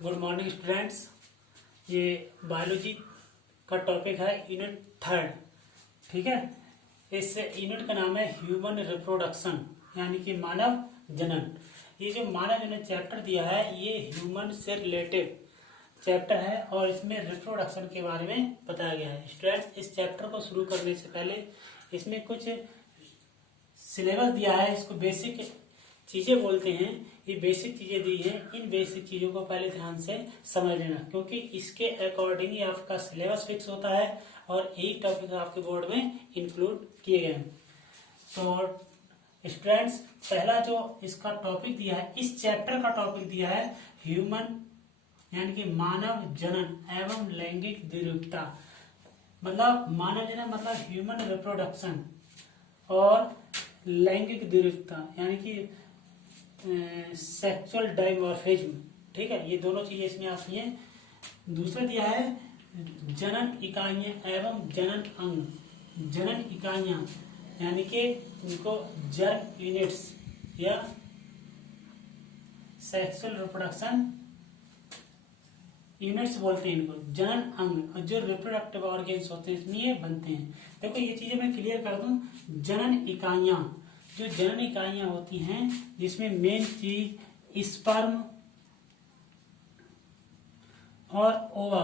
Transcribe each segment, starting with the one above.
Good morning students. ये biology का topic है यूनिट 3। ठीक है, इस यूनिट का नाम है ह्यूमन रिप्रोडक्शन यानी कि मानव जनन। ये जो मानव जनन चैप्टर दिया है ये ह्यूमन से रिलेटेड चैप्टर है और इसमें रिप्रोडक्शन के बारे में बताया गया है। स्टूडेंट्स, इस चैप्टर को शुरू करने से पहले इसमें कुछ सिलेबस दिया है, इसको बेसिक चीजें बोलते हैं। ये बेसिक चीजें दी हैं, इन बेसिक चीजों को पहले ध्यान से समझ लेना, क्योंकि इसके अकॉर्डिंग ही आपका सिलेबस फिक्स होता है और यही टॉपिक आपके बोर्ड में इंक्लूड किए गए हैं। तो स्टूडेंट्स, पहला जो इसका टॉपिक दिया है, इस चैप्टर का टॉपिक दिया है ह्यूमन यानी कि मानव जनन एवं लैंगिक द्विरूपता। मतलब मानव जनन मतलब ह्यूमन रिप्रोडक्शन और लैंगिक द्विरूपता यानी कि सेक्सुअल डाइमॉर्फिज्म। ठीक है, ये दोनों चीजें इसमें आती हैं। दूसरा दिया है जनन इकाइयां एवं जनन अंग। जनन इकाइयां यानी कि इनको जर्म यूनिट्स या सेक्सुअल रिप्रोडक्शन यूनिट्स बोलते हैं इनको। जनन अंग और जो रिप्रोडक्टिव ऑर्गेन्स होते हैं इसमें ये बनते हैं। देखो ये चीजें मैं क्लियर कर दूं। जनन इकाइयां, जो जनन इकाइयां होती हैं जिसमें मेन चीज स्पर्म और ओवा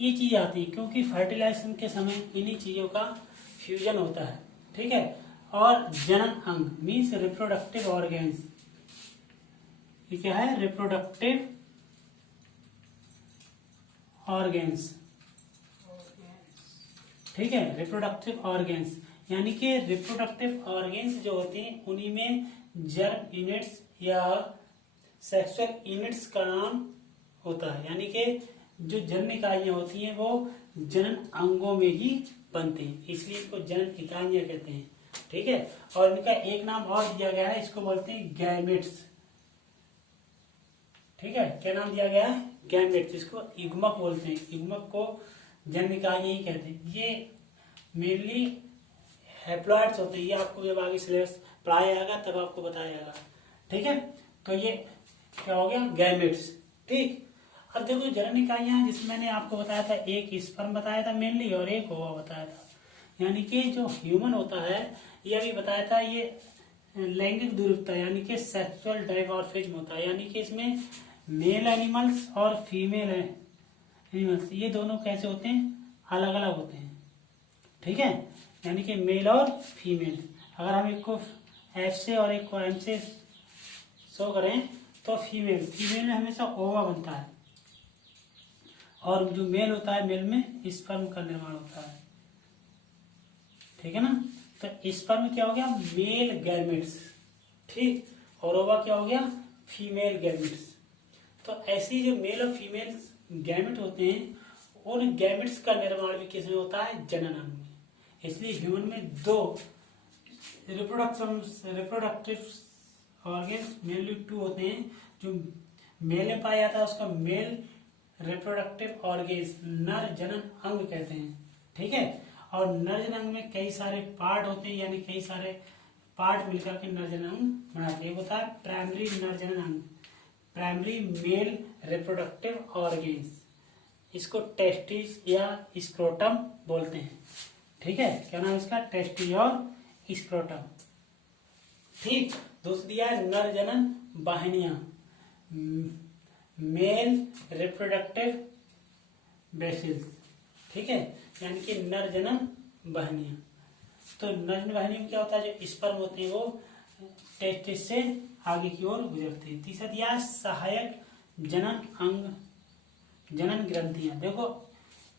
ये चीज आती है, क्योंकि फर्टिलाइजेशन के समय इन्हीं चीजों का फ्यूजन होता है। ठीक है, और जनन अंग मीन्स रिप्रोडक्टिव ऑर्गेन्स। ये क्या है? Reproductive organs. ठीक है, रिप्रोडक्टिव ऑर्गेन्स यानी कि रिप्रोडक्टिव ऑर्गेन्स जो होते हैं उन्हीं में जर्म यूनिट्स या सेक्सुअल यूनिट्स का नाम होता है। यानी कि जो जनन इकाइयां होती हैं वो जनन अंगों में ही बनते हैं, इसलिए इसको जनन इकाइयां कहते हैं। ठीक है, और इनका एक नाम और दिया गया है, इसको बोलते हैं गैमेट्स। ठीक है, क्या नाम दिया गया है? गैमेट्स। इसको युग्मक बोलते हैं, युग्मक को जनन इकाइयां ही कहते हैं। ये मेनली हैप्लॉइड्स होते हैं, ये आपको जब आगे सिलेबस पढ़ाया जाएगा तब आपको बताया जाएगा। ठीक है, तो ये क्या हो गया? गैमेट्स। ठीक, अब देखो जनन इकाइयां जिसमें मैंने आपको बताया था, एक स्पर्म बताया था मेनली और एक ओवा बताया था। यानी कि जो ह्यूमन होता है ये अभी बताया था, ये लैंगिक द्विरूपता यानी कि सेक्सुअल डाइमॉर्फिज्म होता है। यानी कि इसमें मेल एनिमल्स और फीमेल एनिमल्स ये दोनों कैसे होते हैं? अलग अलग होते हैं। ठीक है, यानी कि मेल और फीमेल। अगर हम एक को एफ से और एक को एम से शो करें तो फीमेल में हमेशा ओवा बनता है और जो मेल होता है मेल में स्पर्म का निर्माण होता है। ठीक है ना, तो स्पर्म क्या हो गया? Male gametes. ठीक, और ओवा क्या हो गया? Female gametes. तो ऐसी जो मेल और फीमेल गैमेट होते हैं उन गैमेट्स का निर्माण भी किसमें होता है? जनन अंग में। इसलिए ह्यूमन में दो रिप्रोडक्टिव ऑर्गेन्स मेनली 2 होते हैं। जो मेल में पाया जाता है उसका मेल रिप्रोडक्टिव ऑर्गेन्स नर जनन अंग कहते हैं। ठीक है, और नर जनन अंग में कई सारे पार्ट होते हैं, यानी कई सारे पार्ट मिलकर के नर जनन अंग बनाते हैं। होता है प्राइमरी नर जनन अंग, प्राइमरी मेल रिप्रोडक्टिव ऑर्गेन्स। इसको टेस्टिस या स्क्रोटम बोलते हैं। ठीक है, क्या नाम इसका? टेस्टिस और स्क्रोटम। ठीक, दूसरी दिया है नर जनन वाहिनियां, मेल रिप्रोडक्टिव वेसल्स। ठीक है, यानी कि नर जनन वाहिनियां। तो नर जनन वाहिनी में क्या होता है? जो स्पर्म होते हैं वो टेस्टिस से आगे की ओर गुजरते हैं। तीसरा दिया है सहायक जनन अंग, जनन ग्रंथियां। देखो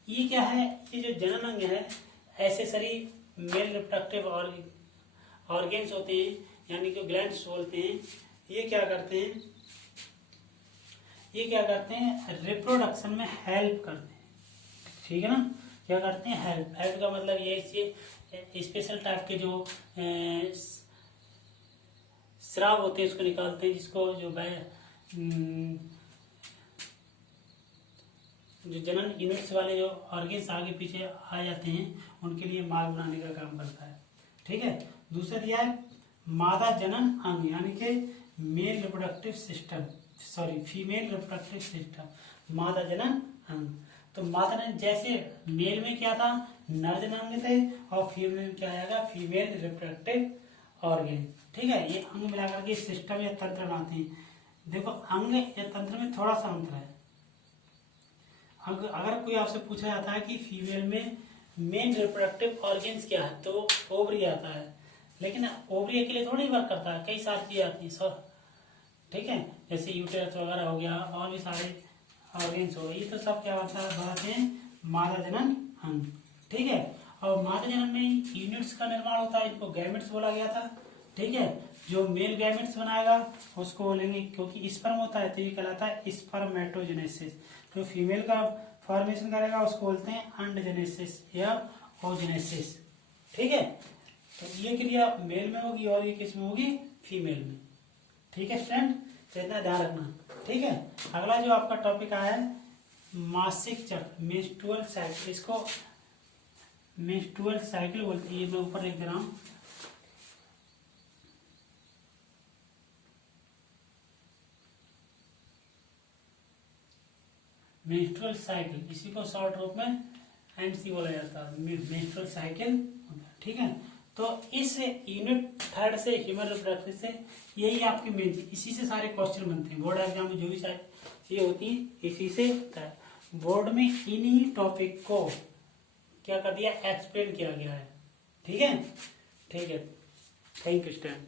ये क्या है? ये जो जनन अंग है ऐसे सरी मेल रिप्रोडक्टिव ऑर्गेन्स होते हैं, यानी कि ग्लैंड्स बोलते हैं। ये क्या करते हैं? ये क्या करते हैं? रिप्रोडक्शन में हेल्प करते हैं। ठीक है ना, क्या करते हैं? हेल्प का मतलब ये स्पेशल टाइप के जो स्राव होते हैं उसको निकालते हैं, जिसको जो जनन यूनिट्स वाले जो ऑर्गेन्स आगे पीछे आ जाते हैं उनके लिए मार्ग बनाने का काम करता है। ठीक है, दूसरा दिया है मादा जनन अंग यानी कि male reproductive system. Female reproductive system, मादा जनन अंग। तो मादा जनन जैसे मेल में क्या था, नर जननांग थे, और फीमेल में क्या आएगा, फीमेल रिप्रोडक्टिव ऑर्गन। ठीक है, ये अंग मिलाकर के सिस्टम या तंत्र बनाते हैं। देखो अंग या तंत्र में थोड़ा सा अंतर है। अगर कोई आपसे पूछा जाता है कि फीमेल में मेन रिप्रोडक्टिव ऑर्गन्स क्या है, तो ओवरी आता है, लेकिन ओवरी के लिए थोड़ी वर्क करता है, कई सारी चीजें आती है सर। ठीक है, जैसे यूटेरस वगैरह हो गया, और भी सारे ऑर्गन्स हो गए, ये तो सब क्या बताते हैं, मादा जनन अंग। ठीक है, और मादा जनन में यूनिट्स का निर्माण होता है, इनको गैमेट्स बोला गया था। ठीक है, जो मेल गैमेट्स बनाएगा उसको बोलेंगे, क्योंकि स्पर्म होता है तो ये कहलाता है स्पर्मेटोजेनेसिस। जो फीमेल का फॉर्मेशन करेगा उसको बोलते हैं अंडजेनेसिस या ओजेनेसिस। ठीक है, तो ये क्रिया मेल में होगी और ये किस में होगी, फीमेल में। ठीक है स्टूडेंट, तो इतना ध्यान रखना। ठीक है, अगला जो आपका टॉपिक आया है मासिक चक्र, मेंस्ट्रुअल साइकिल, इसको मेंस्ट्रुअल साइकिल बोलते हैं। मैं ऊपर लिख दे रहा हूँ, मेंस्ट्रुअल साइकिल, इसी को शॉर्ट रूप में एमसी बोला जाता है, मेंस्ट्रुअल साइकिल। ठीक है, तो इस यूनिट थर्ड से ह्यूमन रिप्रोडक्शन से यही आपकी मेन चीज, इसी से सारे क्वेश्चन बनते हैं बोर्ड एग्जाम में, जो भी सारी चीजें होती है इसी से। बोर्ड में इन्हीं टॉपिक को क्या कर दिया, एक्सप्लेन किया गया है। ठीक है, ठीक है, थैंक यू स्टूडेंट।